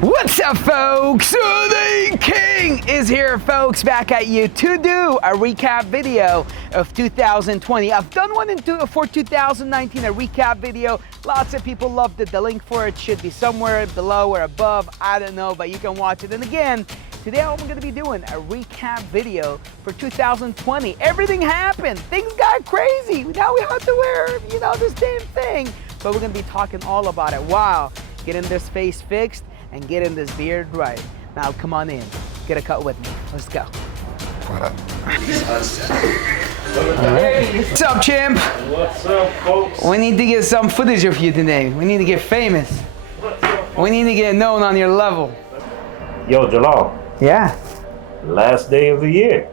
What's up, folks? The King is here, folks, back at you to do a recap video of 2020. I've done one for 2019, a recap video. Lots of people loved it. The link for it should be somewhere below or above. I don't know, but you can watch it. And again, today I'm going to be doing a recap video for 2020. Everything happened. Things got crazy. Now we have to wear, this damn thing. But we're going to be talking all about it. Wow. Getting this face fixed and getting this beard right. Now come on in, get a cut with me. Let's go. All right. What's up, champ? What's up, folks? We need to get some footage of you today. We need to get famous. What's up, folks? We need to get known on your level. Yo, Jalal, Yeah. last day of the year.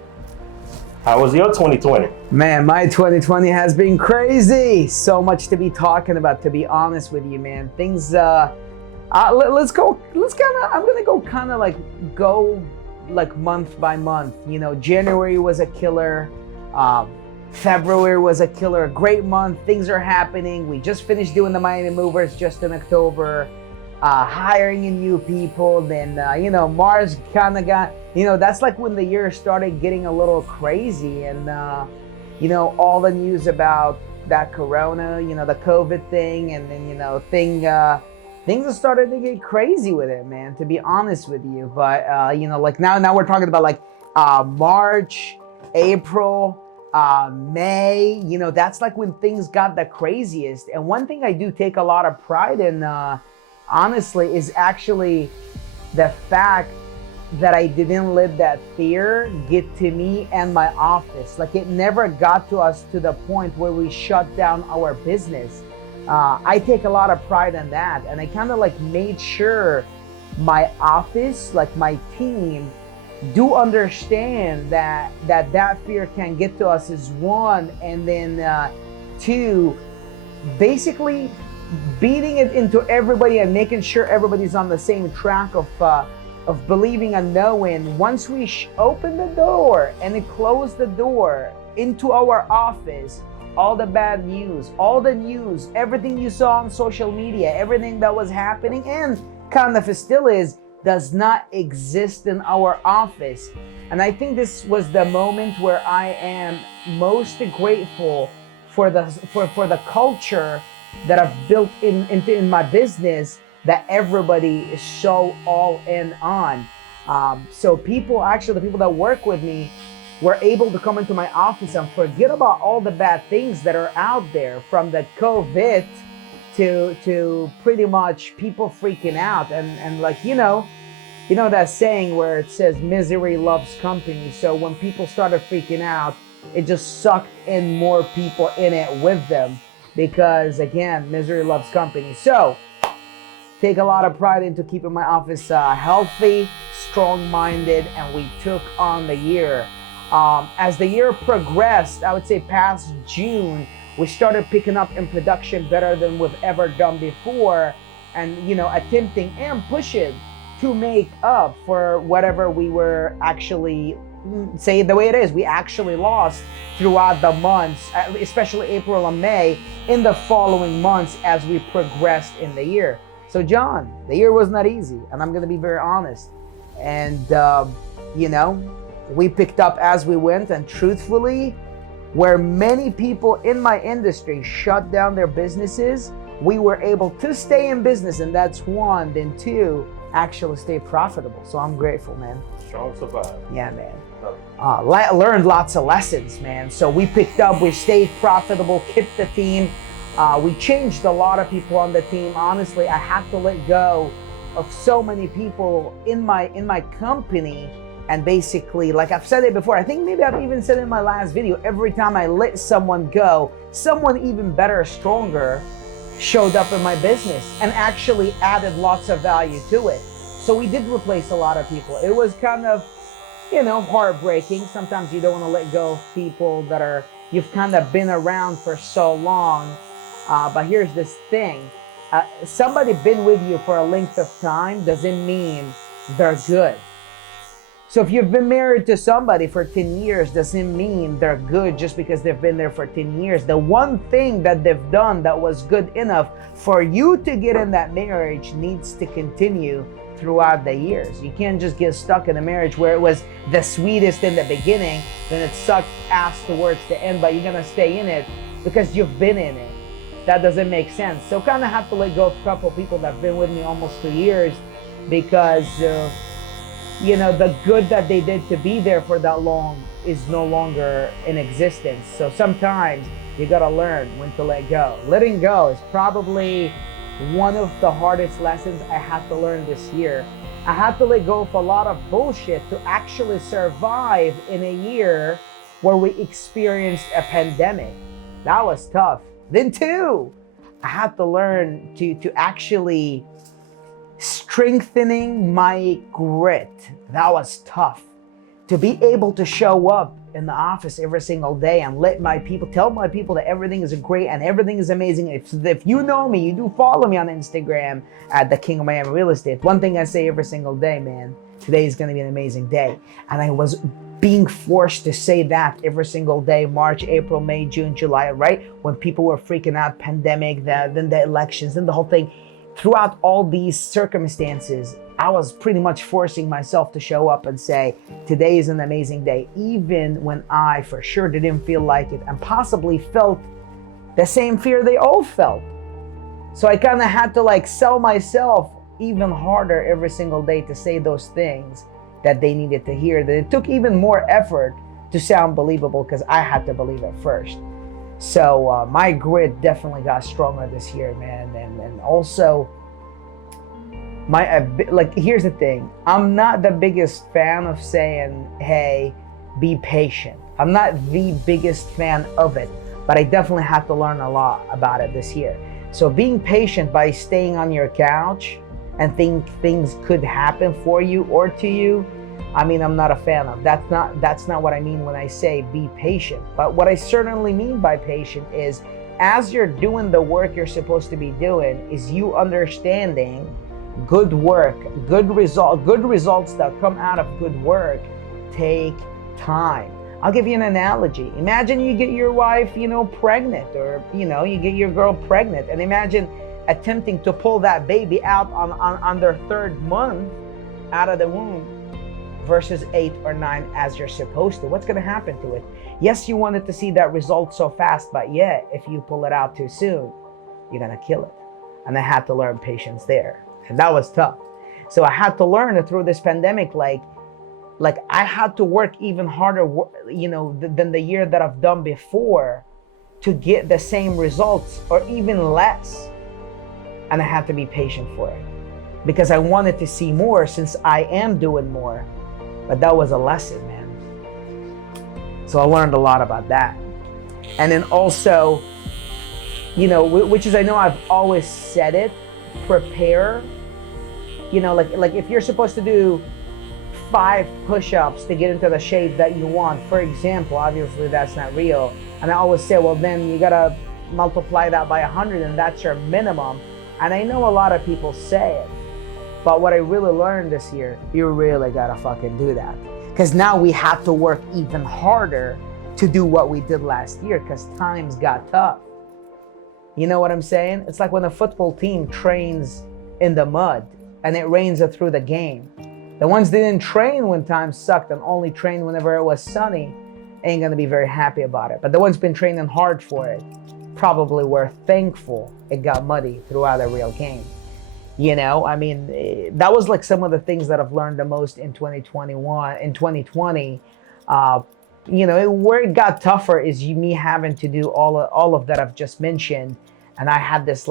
How was your 2020? Man, my 2020 has been crazy. So much to be talking about, to be honest with you, man. Things, I'm gonna go month by month. January was a killer. February was a killer, a great month. Things are happening. We just finished doing the Miami Movers just in October, hiring in new people. Then, Mars kind of got, that's like when the year started getting a little crazy. And, all the news about that Corona, the COVID thing. And then, things have started to get crazy with it, man, to be honest with you. But, now we're talking about March, April, May, that's like when things got the craziest. And one thing I do take a lot of pride in, honestly, is actually the fact that I didn't let that fear get to me and my office. Like, it never got to us to the point where we shut down our business. I take a lot of pride in that, and I kind of made sure my office, my team, do understand that fear can get to us is one, and then two, basically beating it into everybody and making sure everybody's on the same track of believing and knowing once we open the door and it closed the door into our office, all the bad news, all the news, everything you saw on social media, everything that was happening and kind of still is, does not exist in our office. And I think this was the moment where I am most grateful for the culture that I've built in my business, that everybody is so all in on. So the people that work with me were able to come into my office and forget about all the bad things that are out there, from the COVID to pretty much people freaking out. And that saying where it says misery loves company. So when people started freaking out, it just sucked in more people in it with them, because again, misery loves company. So take a lot of pride into keeping my office healthy, strong-minded, and we took on the year. As the year progressed, I would say past June, we started picking up in production better than we've ever done before, and attempting and pushing to make up for whatever we were actually, say it the way it is, we actually lost throughout the months, especially April and May, in the following months as we progressed in the year. So John, the year was not easy, and I'm gonna be very honest. And we picked up as we went, and truthfully, where many people in my industry shut down their businesses, we were able to stay in business, and that's one. Then two, actually stay profitable. So I'm grateful, man. Strong survive. Yeah, man. Learned lots of lessons, man. So we picked up, we stayed profitable, kept the team. We changed a lot of people on the team. Honestly, I had to let go of so many people in my company. And basically, like I've said it before, I think maybe I've even said it in my last video, every time I let someone go, someone even better, stronger, showed up in my business and actually added lots of value to it. So we did replace a lot of people. It was kind of, heartbreaking. Sometimes you don't want to let go of people that you've kind of been around for so long. But here's this thing. Somebody been with you for a length of time doesn't mean they're good. So if you've been married to somebody for 10 years, doesn't mean they're good just because they've been there for 10 years. The one thing that they've done that was good enough for you to get in that marriage needs to continue throughout the years. You can't just get stuck in a marriage where it was the sweetest in the beginning, then it sucked ass towards the end, but you're gonna stay in it because you've been in it. That doesn't make sense. So kind of have to let go of a couple people that have been with me almost 2 years because the good that they did to be there for that long is no longer in existence. So sometimes you gotta learn when to let go. Letting go is probably one of the hardest lessons I had to learn this year. I had to let go of a lot of bullshit to actually survive in a year where we experienced a pandemic. That was tough. Then two, I had to learn to actually strengthening my grit. That was tough. To be able to show up in the office every single day and tell my people that everything is great and everything is amazing. If you know me, you do follow me on Instagram at the King of Miami Real Estate. One thing I say every single day, man, today is gonna be an amazing day. And I was being forced to say that every single day, March, April, May, June, July, right? When people were freaking out, pandemic, then the elections, then the whole thing. Throughout all these circumstances, I was pretty much forcing myself to show up and say, today is an amazing day, even when I for sure didn't feel like it and possibly felt the same fear they all felt. So I kind of had to sell myself even harder every single day to say those things that they needed to hear, that it took even more effort to sound believable because I had to believe it first. So my grit definitely got stronger this year, man. And also, here's the thing. I'm not the biggest fan of saying, hey, be patient. I'm not the biggest fan of it, but I definitely had to learn a lot about it this year. So being patient by staying on your couch and think things could happen for you or to you, I'm not a fan of. That's not what I mean when I say be patient. But what I certainly mean by patient is as you're doing the work you're supposed to be doing, is you understanding good work, good results that come out of good work take time. I'll give you an analogy. Imagine you get your wife, pregnant, or you get your girl pregnant, and imagine attempting to pull that baby out on their 3rd month out of the womb versus 8 or 9 as you're supposed to. What's going to happen to it? Yes, you wanted to see that result so fast, but yeah, if you pull it out too soon, you're going to kill it. And I had to learn patience there. And that was tough. So I had to learn through this pandemic, I had to work even harder, than the year that I've done before to get the same results or even less. And I had to be patient for it because I wanted to see more since I am doing more. But that was a lesson, man. So I learned a lot about that. And then also, which is, I know I've always said it, prepare. If you're supposed to do 5 push-ups to get into the shape that you want, for example, obviously that's not real. And I always say, well, then you gotta multiply that by 100 and that's your minimum. And I know a lot of people say it, but what I really learned this year, you really gotta fucking do that. Because now we have to work even harder to do what we did last year because times got tough. You know what I'm saying? It's like when a football team trains in the mud and it rains through the game. The ones that didn't train when times sucked and only trained whenever it was sunny ain't gonna be very happy about it. But the ones been training hard for it probably were thankful it got muddy throughout a real game. That was some of the things that I've learned the most in 2021. In 2020, where it got tougher is me having to do all of that I've just mentioned. And I had this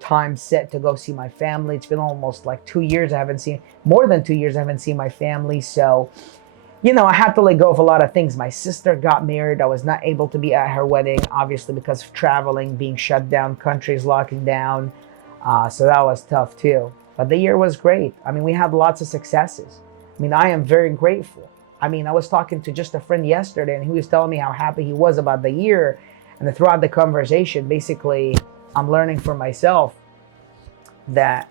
time set to go see my family. It's been almost 2 years more than 2 years I haven't seen my family. So, I had to let go of a lot of things. My sister got married. I was not able to be at her wedding, obviously because of traveling, being shut down, countries locking down. So that was tough too. But the year was great. We had lots of successes. I am very grateful. I was talking to just a friend yesterday and he was telling me how happy he was about the year. And throughout the conversation, basically, I'm learning for myself that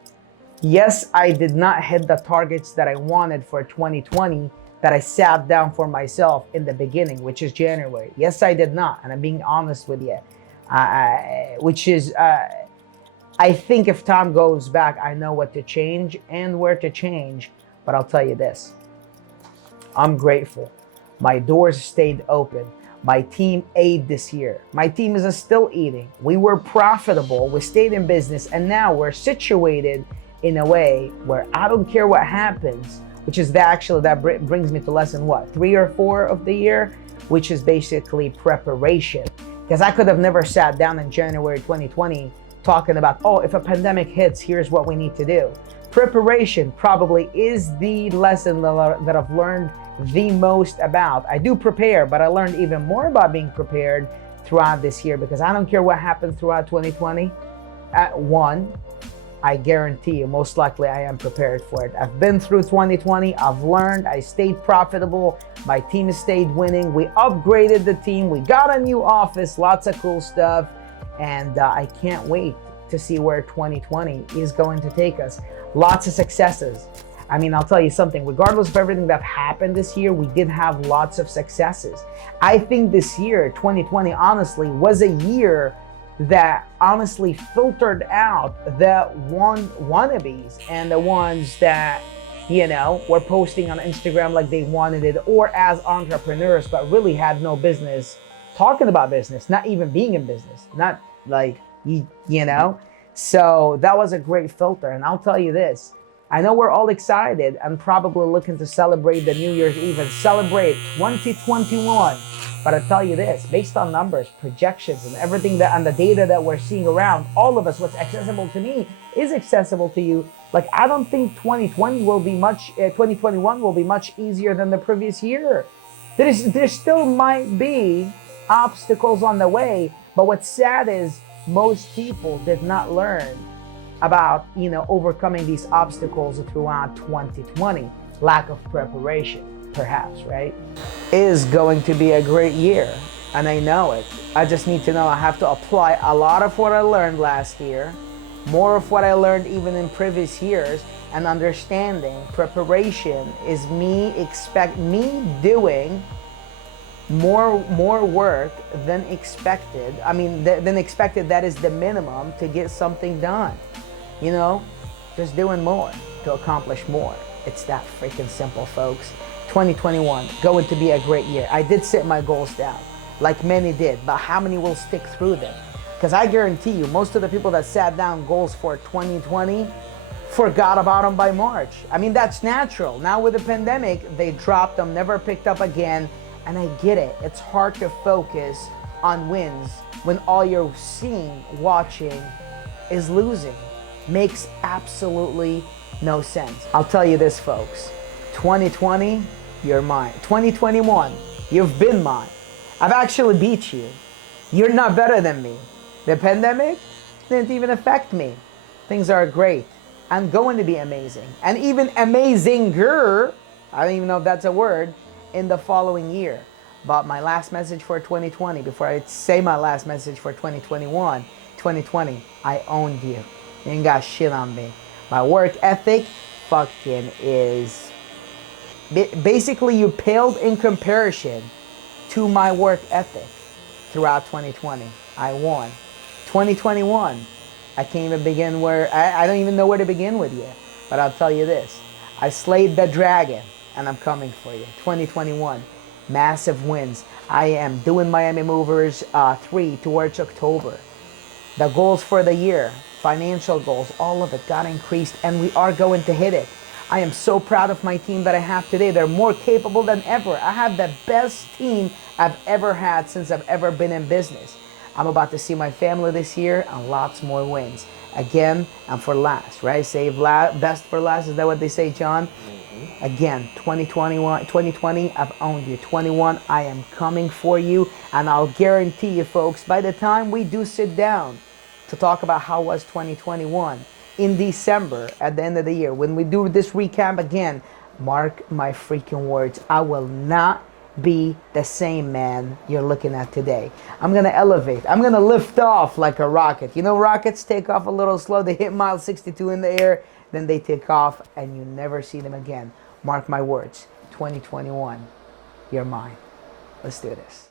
yes, I did not hit the targets that I wanted for 2020 that I sat down for myself in the beginning, which is January. Yes, I did not. And I'm being honest with you, which is, I think if time goes back, I know what to change and where to change. But I'll tell you this, I'm grateful. My doors stayed open. My team ate this year. My team is still eating. We were profitable. We stayed in business. And now we're situated in a way where I don't care what happens, which is that brings me to lesson what? 3 or 4 of the year, which is basically preparation. Because I could have never sat down in January 2020 talking about, oh, if a pandemic hits, here's what we need to do. Preparation probably is the lesson that I've learned the most about. I do prepare, but I learned even more about being prepared throughout this year, because I don't care what happens throughout 2020. I guarantee you, most likely I am prepared for it. I've been through 2020, I've learned, I stayed profitable, my team stayed winning, we upgraded the team, we got a new office, lots of cool stuff, and I can't wait to see where 2020 is going to take us. Lots of successes. I mean, I'll tell you something, regardless of everything that happened this year, we did have lots of successes. I think this year, 2020, honestly, was a year that honestly filtered out the wannabes and the ones that, were posting on Instagram like they wanted it, or as entrepreneurs, but really had no business talking about business, not even being in business, not like, So that was a great filter. And I'll tell you this, I know we're all excited and probably looking to celebrate the New Year's Eve and celebrate 2021. But I tell you this, based on numbers, projections, and everything and the data that we're seeing around, all of us, what's accessible to me is accessible to you. Like, I don't think 2021 will be much easier than the previous year. There still might be obstacles on the way, but what's sad is most people did not learn about, overcoming these obstacles throughout 2020. Lack of preparation, perhaps, right? Is going to be a great year, and I know it. I just need to know I have to apply a lot of what I learned last year, more of what I learned even in previous years, and understanding preparation is me doing more work than expected. Than expected, that is the minimum to get something done. Just doing more to accomplish more. It's that freaking simple, folks. 2021, going to be a great year. I did set my goals down, like many did, but how many will stick through them? Because I guarantee you, most of the people that sat down goals for 2020 forgot about them by March. That's natural. Now with the pandemic, they dropped them, never picked up again, and I get it. It's hard to focus on wins when all you're watching is losing. Makes absolutely no sense. I'll tell you this, folks. 2020, you're mine. 2021, you've been mine. I've actually beat you. You're not better than me. The pandemic didn't even affect me. Things are great. I'm going to be amazing. And even amazinger, I don't even know if that's a word, in the following year. But my last message for 2020, before I say my last message for 2021, 2020, I owned you. You ain't got shit on me. My work ethic fucking is... Basically, you paled in comparison to my work ethic throughout 2020. I won. 2021, I can't even begin I don't even know where to begin with yet. But I'll tell you this. I slayed the dragon, and I'm coming for you. 2021, massive wins. I am doing Miami Movers 3 towards October. The goals for the year, financial goals, all of it got increased, and we are going to hit it. I am so proud of my team that I have today. They're more capable than ever. I have the best team I've ever had since I've ever been in business. I'm about to see my family this year and lots more wins. Again, I'm for last, right? Save best for last. Is that what they say, John? Mm-hmm. Again, 2020, I've owned you. 21, I am coming for you. And I'll guarantee you, folks, by the time we do sit down to talk about how was 2021, in December, at the end of the year, when we do this recap again, mark my freaking words, I will not be the same man you're looking at today. I'm gonna elevate. I'm gonna lift off like a rocket. Rockets take off a little slow. They hit mile 62 in the air, then they take off, and you never see them again. Mark my words. 2021, you're mine. Let's do this.